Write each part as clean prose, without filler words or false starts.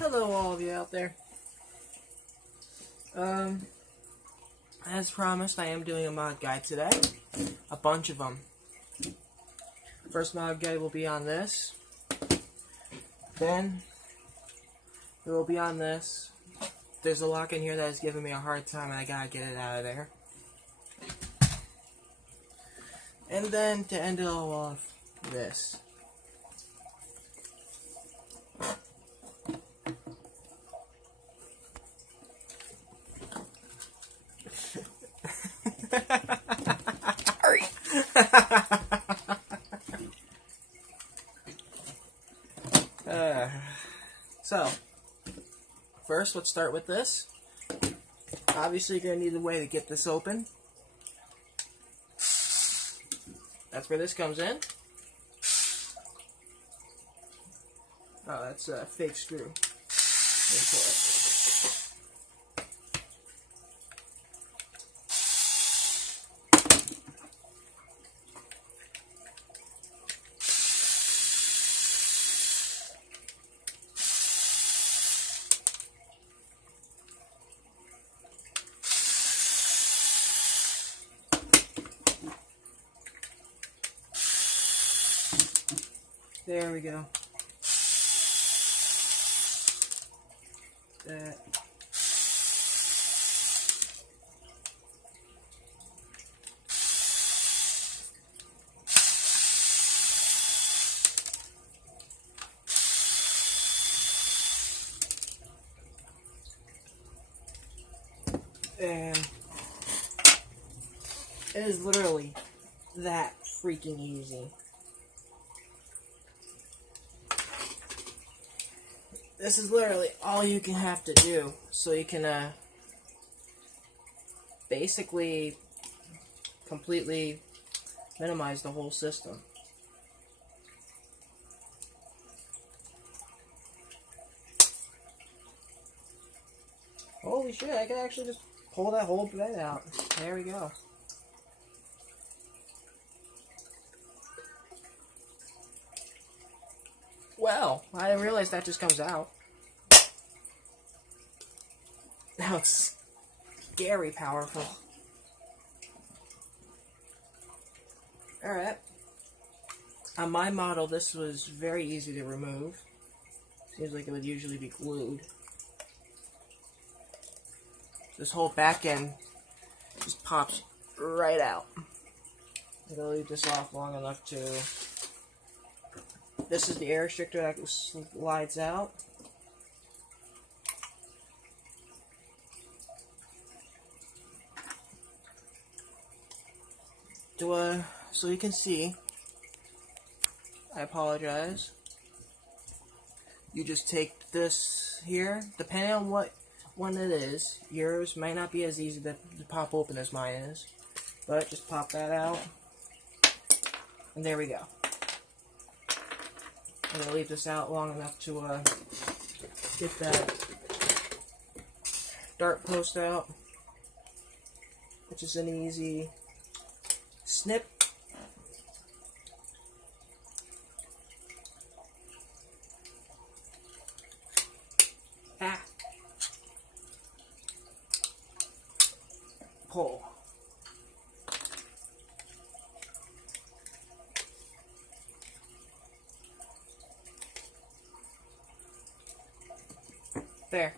Hello all of you out there. As promised, I am doing a mod guide today. A bunch of them. First mod guide will be on this. Then, it will be on this. There's a lock in here that is giving me a hard time and I gotta get it out of there. And then, to end it all off, this. Hurry! So, first let's start with this. Obviously you're going to need a way to get this open. That's where this comes in. Oh, that's a fake screw. There we go. That. And it is literally that freaking easy. This is literally all you can have to do, so you can basically completely minimize the whole system. Holy shit, I can actually just pull that whole bed out. There we go. Well, I didn't realize that just comes out. Now it's scary powerful. Alright. On my model, this was very easy to remove. Seems like it would usually be glued. This whole back end just pops right out. I'm going to leave this off long enough to... This is the air restrictor that slides out. So you can see, I apologize. You just take this here, depending on what one it is. Yours might not be as easy to pop open as mine is, but just pop that out, and there we go. I'm going to leave this out long enough to get that dart post out, which is an easy snip. Pull. There.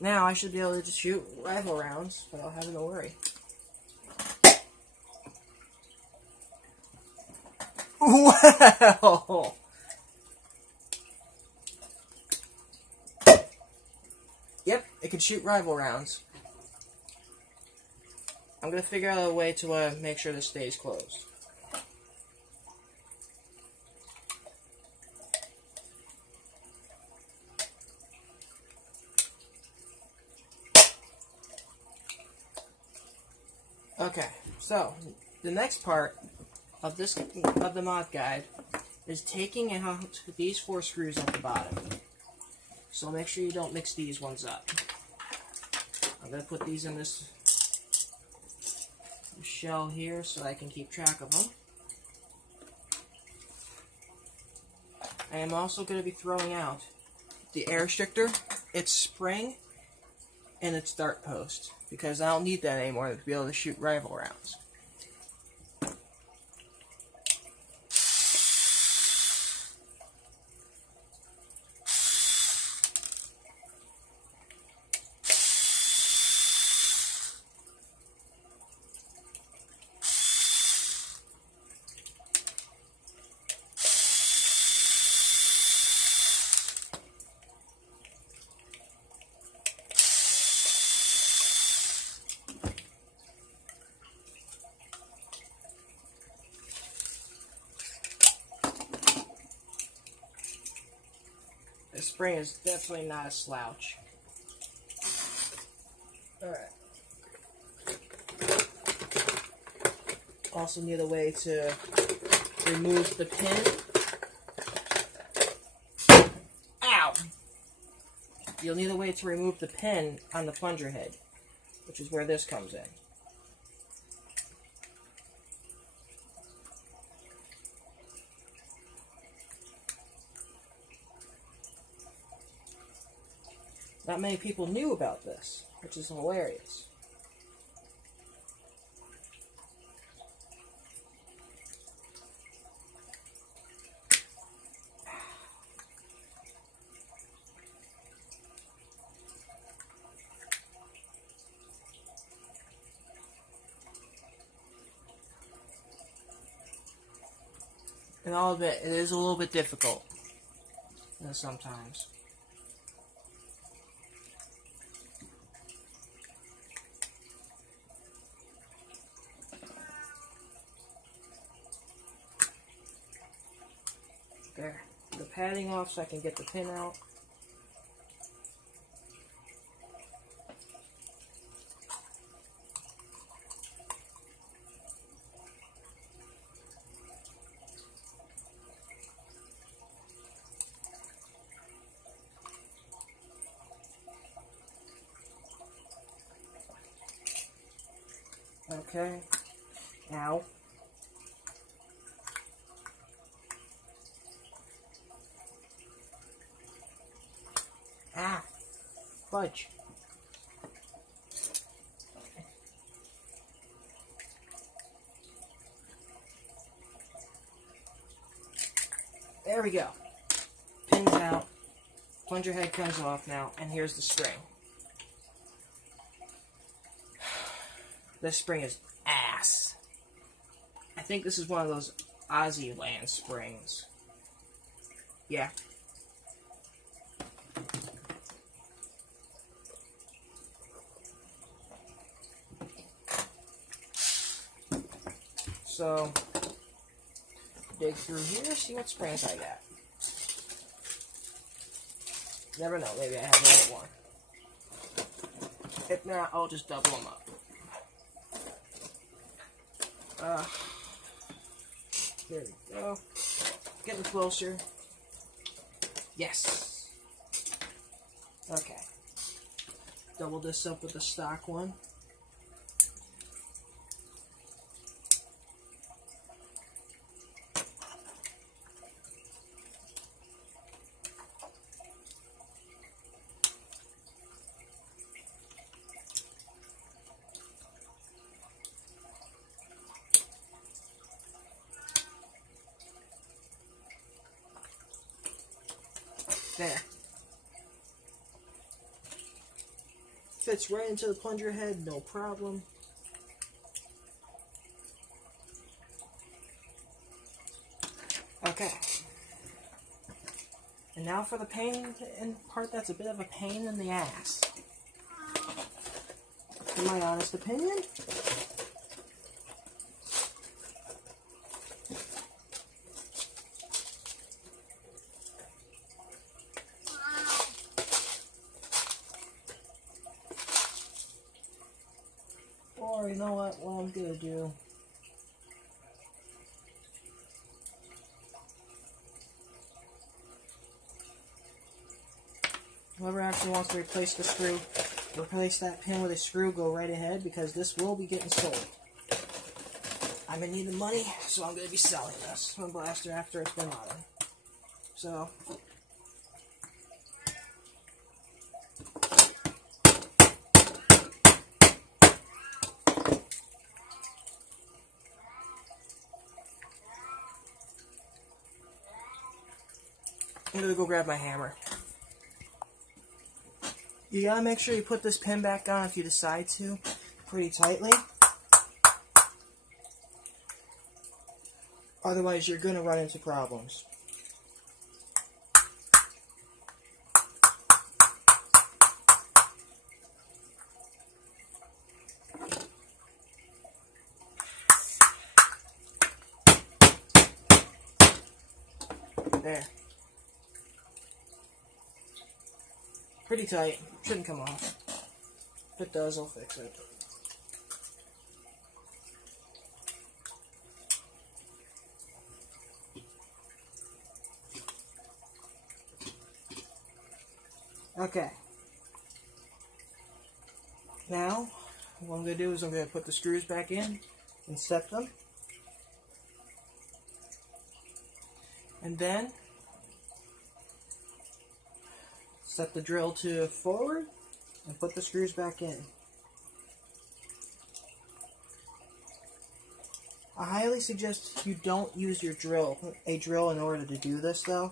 Now I should be able to just shoot rifle rounds without having to worry. Well! Yep, it can shoot rifle rounds. I'm gonna figure out a way to make sure this stays closed. Okay, so the next part of the mod guide is taking out these 4 screws at the bottom. So make sure you don't mix these ones up. I'm gonna put these in this shell here so I can keep track of them. I am also going to be throwing out the air restrictor, its spring, and its dart post, because I don't need that anymore to be able to shoot rifle rounds. The spring is definitely not a slouch. Alright. Also need a way to remove the pin. Ow! You'll need a way to remove the pin on the plunger head, which is where this comes in. Not many people knew about this, which is hilarious. And all of it is a little bit difficult sometimes. There. The padding off so I can get the pin out. Okay. Ow. Ah. Fudge. There we go. Pins out. Plunger head comes off now, and here's the spring. This spring is ass. I think this is one of those Aussie land springs. Yeah. So, dig through here, see what springs I got. Never know, maybe I have the right one. If not, I'll just double them up. There we go. Getting closer. Yes. Okay. Double this up with the stock one. There. Fits right into the plunger head, no problem. Okay. And now for the pain and part that's a bit of a pain in the ass. In my honest opinion, or you know what I'm gonna do. Whoever actually wants to replace the screw, replace that pin with a screw, go right ahead, because this will be getting sold. I'm gonna need the money, so I'm gonna be selling this one blaster after it's been modded. So I'm gonna go grab my hammer. You gotta make sure you put this pin back on if you decide to, pretty tightly. Otherwise, you're gonna run into problems. There. Pretty tight. Shouldn't come off. If it does, I'll fix it. Okay. Now, what I'm going to do is I'm going to put the screws back in and set them. And then set the drill to forward and put the screws back in. I highly suggest you don't use a drill in order to do this though.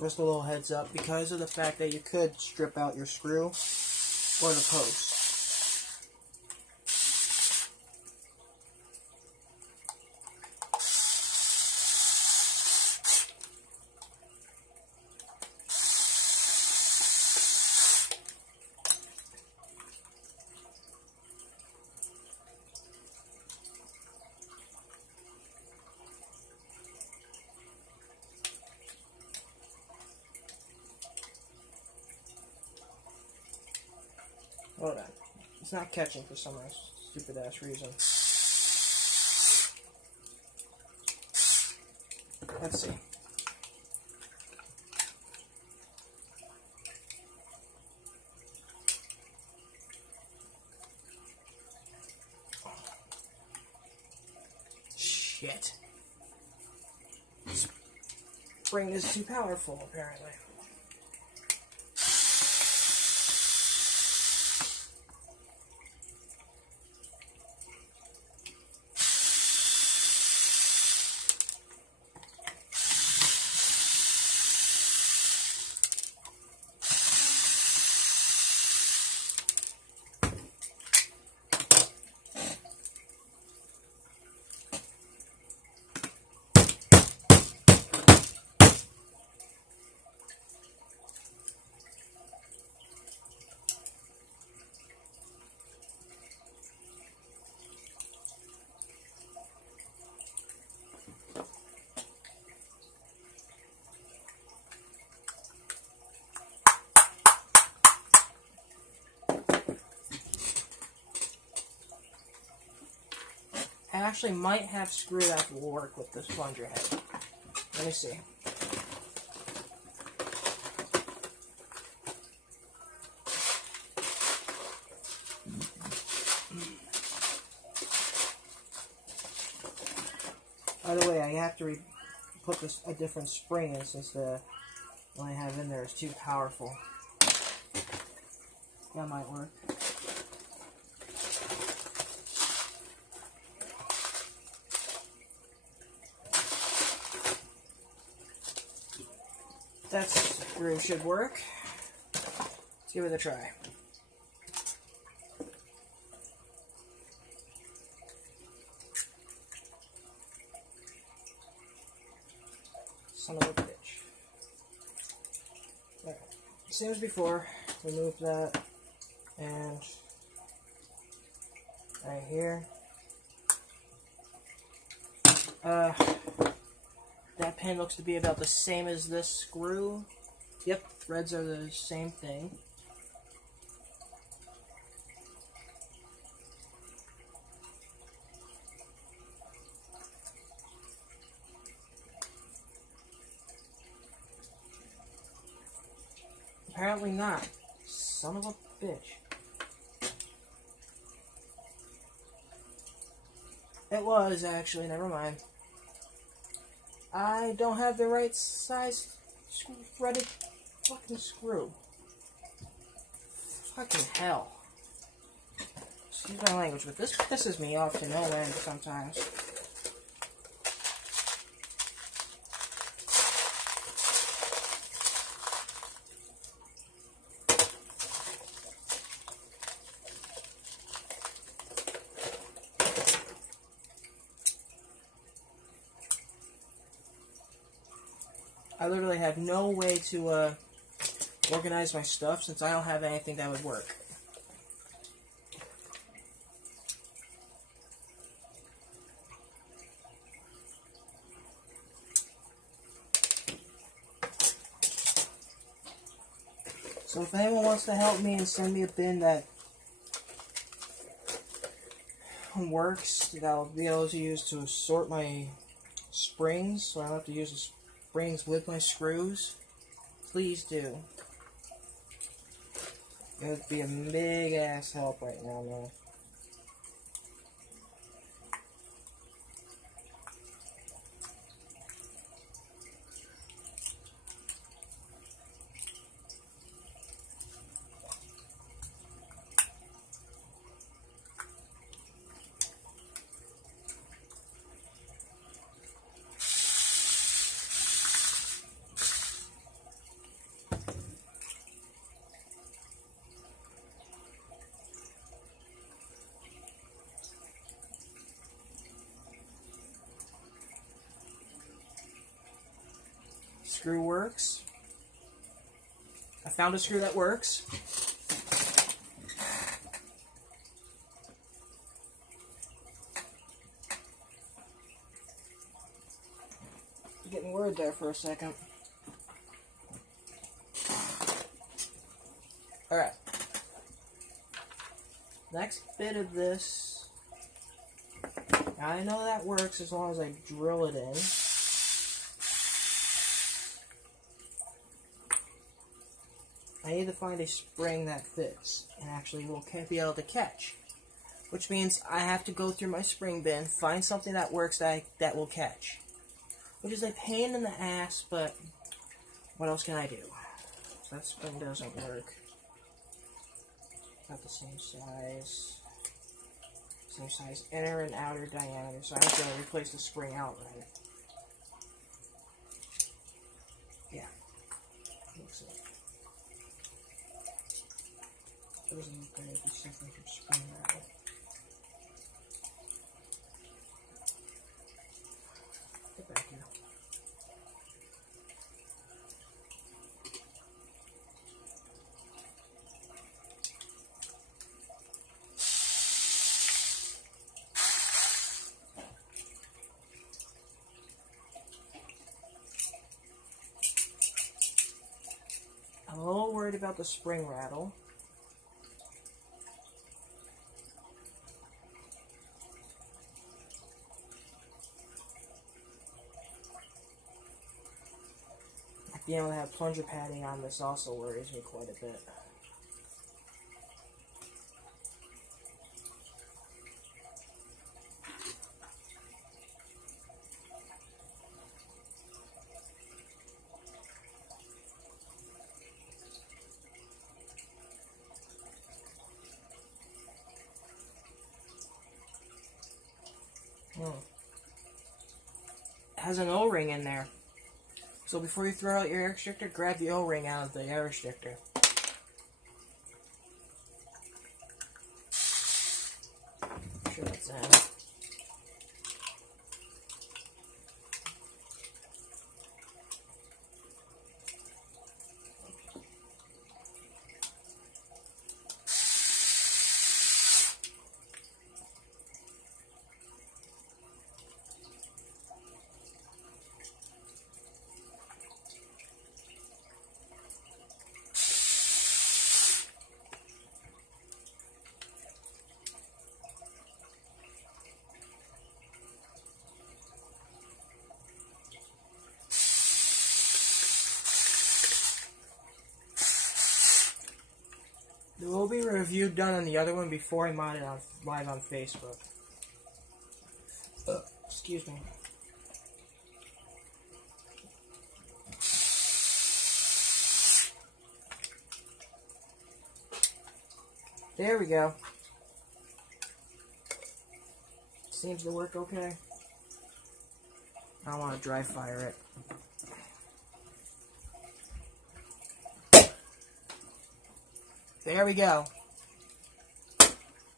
Just a little heads up because of the fact that you could strip out your screw or the post. Hold on. It's not catching for some stupid ass reason. Let's see. Shit. Spring is too powerful, apparently. I actually might have screw that will work with this plunger head. Let me see. By the way, I have to put a different spring in since the one I have in there is too powerful. That might work. That screw should work. Let's give it a try. Son of a bitch. There. Same as before, remove that, and right here. That pin looks to be about the same as this screw. Yep, threads are the same thing. Apparently not. Son of a bitch. It was, actually. Never mind. I don't have the right size threaded fucking screw. Fucking hell. Excuse my language, but this pisses me off to no end sometimes. I literally have no way to organize my stuff since I don't have anything that would work. So if anyone wants to help me and send me a bin that works, that I'll be able to use to sort my springs, so I don't have to use the springs with my screws, please do. It would be a big ass help right now, man. Screw works. I found a screw that works. Getting worried there for a second. Alright. Next bit of this. I know that works as long as I drill it in. I need to find a spring that fits and actually will be able to catch. Which means I have to go through my spring bin, find something that works that will catch. Which is a pain in the ass, but what else can I do? So that spring doesn't work. Not the same size. Same size inner and outer diameter, so I have to replace the spring outright. Yeah. Looks like. Doesn't look like it's suffering from spring rattle. Get back here. I'm a little worried about the spring rattle. Being able to have plunger padding on this also worries me quite a bit. It has an O-ring in there. So before you throw out your air restrictor, grab the O-ring out of the air restrictor. I'm sure that's in. There will be a review done on the other one before I mod it on live on Facebook. Excuse me. There we go. Seems to work okay. I want to dry fire it. There we go.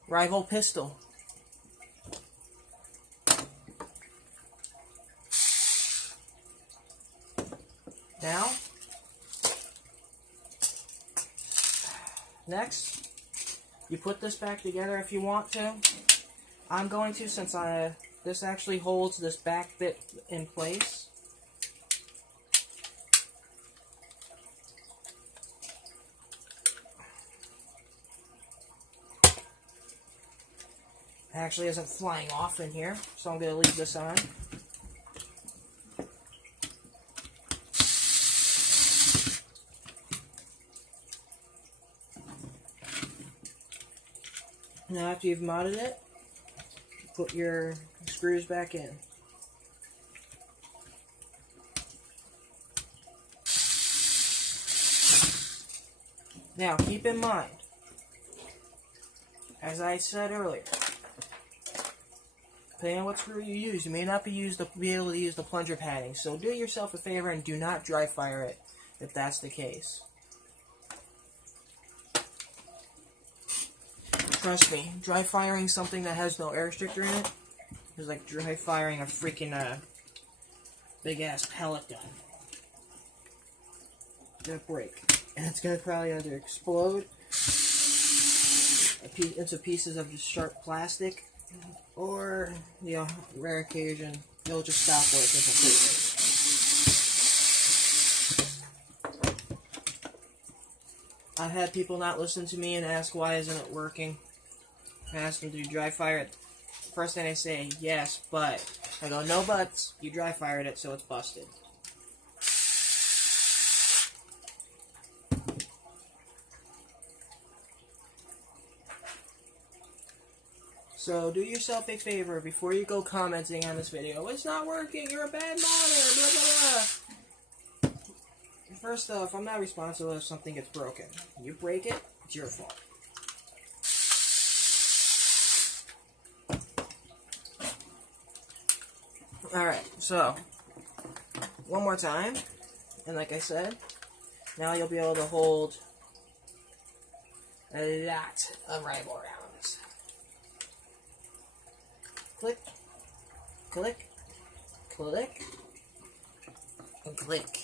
Rival pistol. Now, next, you put this back together if you want to. I'm going to, since this actually holds this back bit in place. It actually isn't flying off in here, so I'm going to leave this on. Now after you've modded it, put your screws back in. Now keep in mind, as I said earlier, depending on what screw you use, you may not be able to use the plunger padding. So do yourself a favor and do not dry fire it if that's the case. Trust me, dry firing something that has no air restrictor in it is like dry firing a freaking big ass pellet gun. It's gonna break, and it's gonna probably either explode into pieces of just sharp plastic, or, you know, rare occasion, it'll just stop working completely. I've had people not listen to me and ask why isn't it working. I ask them, do you dry fire it? First thing I say, yes, but. I go, no buts, you dry fired it, so it's busted. So do yourself a favor before you go commenting on this video. It's not working, you're a bad modder, blah blah blah. First off, I'm not responsible if something gets broken. You break it, it's your fault. Alright, so, one more time, and like I said, now you'll be able to hold a lot of rival rounds. Click, click, click, and click.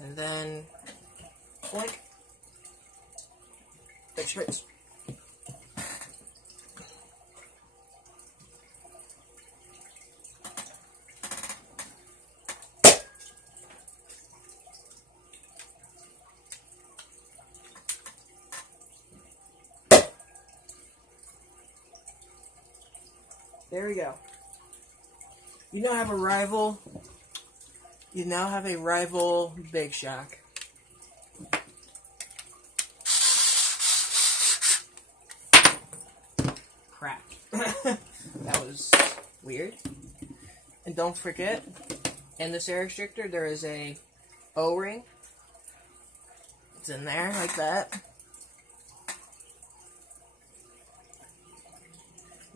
And then, click, big straights. There we go. You now have a rival. You now have a rival bigshock. Crap. That was weird. And don't forget, in this air restrictor, there is a O-ring. It's in there like that.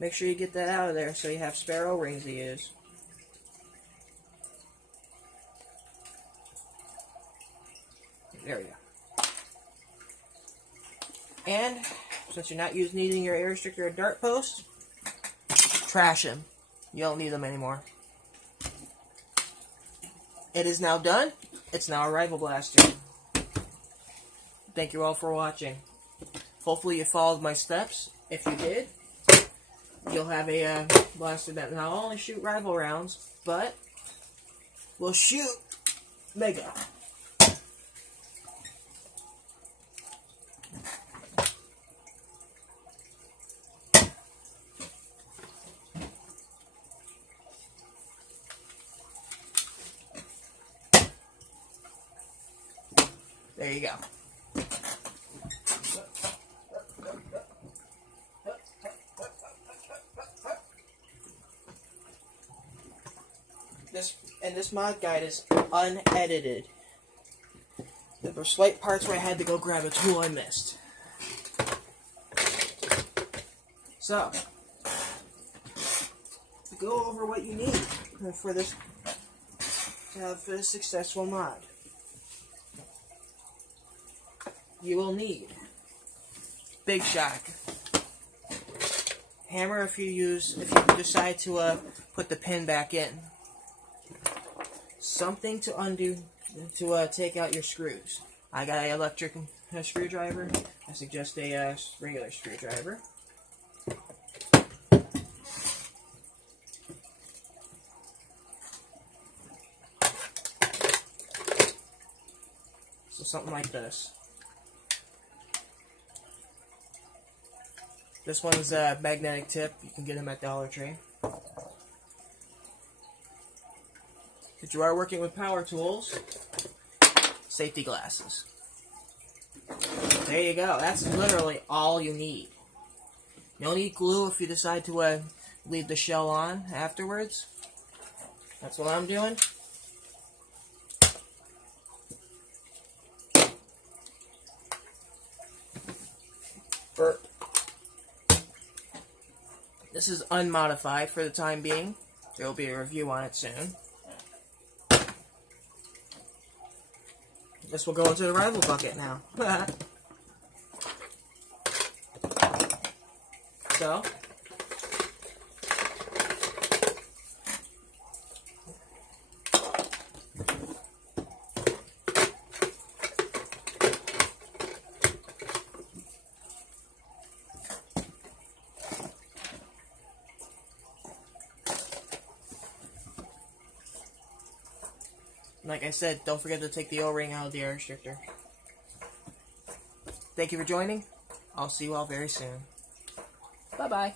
Make sure you get that out of there so you have spare O-rings to use. There we go. And since you're not needing your air restrictor or dart post, trash them. You don't need them anymore. It is now done. It's now a rival blaster. Thank you all for watching. Hopefully you followed my steps. If you did, you'll have a blaster that not only shoot rival rounds, but will shoot mega. There you go. And this mod guide is unedited. There were slight parts where I had to go grab a tool I missed. So, to go over what you need for this to have a successful mod. You will need bigshock, hammer if you decide to put the pin back in, something to undo to take out your screws. I got an electric screwdriver. I suggest a regular screwdriver. So something like this. This one's a magnetic tip. You can get them at Dollar Tree. If you are working with power tools, safety glasses. There you go. That's literally all you need. You don't need glue if you decide to leave the shell on afterwards. That's what I'm doing. Burp. This is unmodified for the time being. There will be a review on it soon. This will go into the rival bucket now. So, like I said, don't forget to take the O-ring out of the air restrictor. Thank you for joining. I'll see you all very soon. Bye-bye.